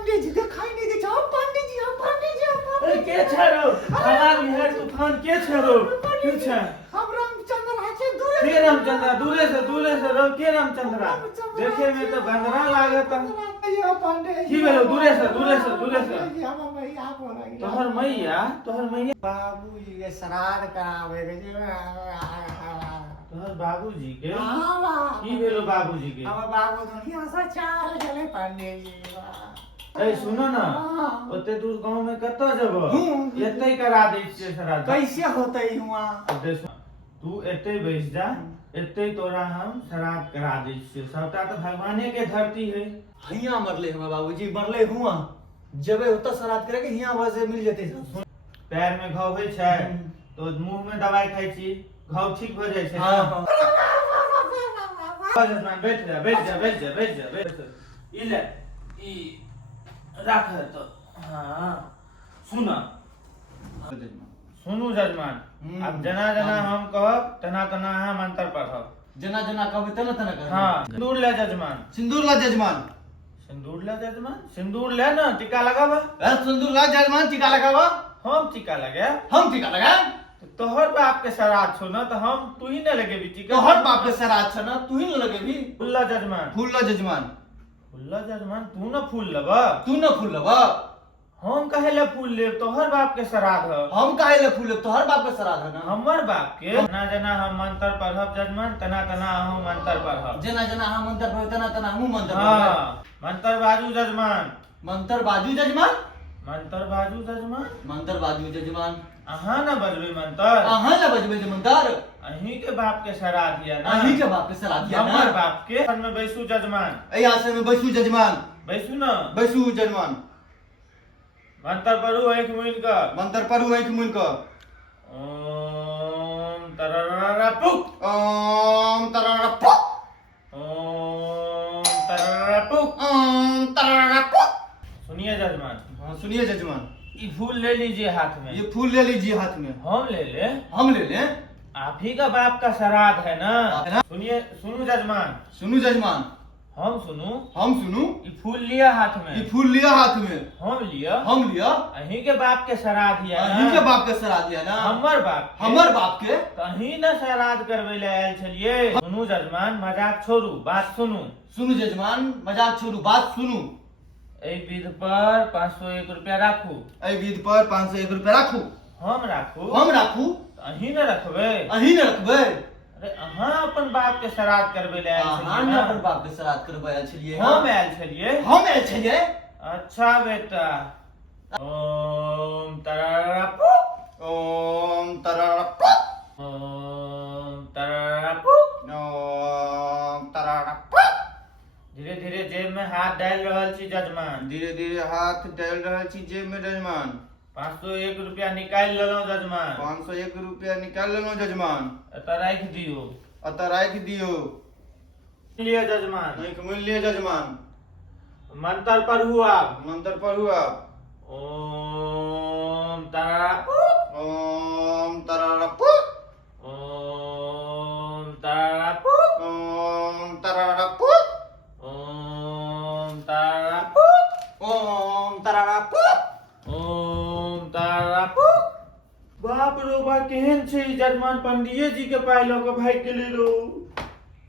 पंडित जी दिखाई नहीं दे जाओ पंडित जी आप पंडित जी आप अरे के छरो आवाज है तूफान के छरो क्यों छ हम रामचंद्र आछे दूर के रामचंद्र दूरे से रो के रामचंद्र देखे में तो गंदरा लागत ये पंडित की भेलो दूरे से जी हम मैया बोल रही तोहर मैया बाबूजी के श्राद्ध करावे के जी तोहर बाबूजी के हां की भेलो बाबूजी के हम बाबू दुनिया से चाल गेले पंडित जी ए सुनो ना ओते दूर गांव में कतो जब एते करा दै छियै श्राद्ध कैसे होतै हुआ तू एते बैस जा एते तोरा हम श्राद्ध करा दै छियै सबटा तो भगवाने के धरती है हिया मरले हुआ बाबूजी मरले हुआ जबे होता श्राद्ध करे के हिया वजह मिल जते पैर में घाव होय छै तो मुंह में दवाई खाइ छी घाव ठीक हो जाय छै हां जजमान बैठ जा ई ले ई राख तो हां सुनु जजमान अब जना हम कहब तना अहाँ मंत्र पढ़ब जना कहबे तना कहब हां सिंदूर ले जजमान सिंदूर ला जजमान सिंदूर ले ना टीका लगावा सिंदूर ला जजमान टीका लगावा हम टीका लगे तोहर बाप के श्राद्ध छो ना तो हम तू ही न लगेबी टीका तोहर बाप के श्राद्ध छ ना तू ही न लगेबी फूल ला जजमान तू न फूल लबा हम काहे ले फूल लेब तोहर बाप के श्राद्ध ह हम काहे ले फूल लेब तोहर बाप के श्राद्ध है ना हमर बाप के जना हम मंत्र पढ़ब जजमान तना हम मंत्र पढ़ब जना हम मंत्र पढ़ब तना हम मंत्र पढ़ब हां मंत्र बाजू जजमान मंत्र बाजू जजमान मंत्र बाजू जजमान अहाँ न बजबै मंत्र अहीं के बाप के श्राद्ध या ना अहीं के बाप के श्राद्ध या ना हमर बाप के आसन में बैसू जजमान एई आसन में बैसू जजमान बैसू ना बैसू जजमान मंत्र पढ़ू आँख मूंद क ओम तरररा पुक ओम तरररा पुक ओम तरररा पुक ओम तरररा पुक सुनिए जजमान हां सुनिए जजमान ये फूल ले लीजिए हाथ में ये फूल ले लीजिए हाथ में हम ले ले आप ही का बाप का श्राद्ध है ना सुनु जजमान हम सुनू ये फूल लिया हाथ में हम लिया अहीं के बाप के श्राद्ध है ना हमर बाप के कहीं न श्राद्ध करवे ले आयल छलिए सुनु जजमान मजाक छोड़ू बात सुनू जजमान मजाक छोड़ू बात सुनू एई विध पर 501 रुपया राखू हम राखू अहीं न रखबे अरे अहाँ अपन बाप के श्राद्ध करवे ले आयल छलिए हम आयल छलिए अच्छा बेटा ओम तरररा पुक ओम तरररा पुक ओम तरररा पुक ओम तरररा पुक धीरे धीरे जेब में हाथ डाल रहल छी जजमान धीरे हाथ डाल रहल छी जेब में जजमान 501 रुपया निकाल लेलौं जजमान 501 रुपया निकाल लेलौं जजमान अतः राख दियो लिए जजमान आँख मूंद लिए जजमान मंत्र पढ़ू आप ओम तरररा पुक ओम तरररा पुक ओम तरररा पुक ओम तरररा पुक ओम तरररा पुक ओम तरररा पुक ओम तरररा पुक बाप रो बा केहन छै जजमान पंडिये जी के पाइ ल के भाग गेलै रो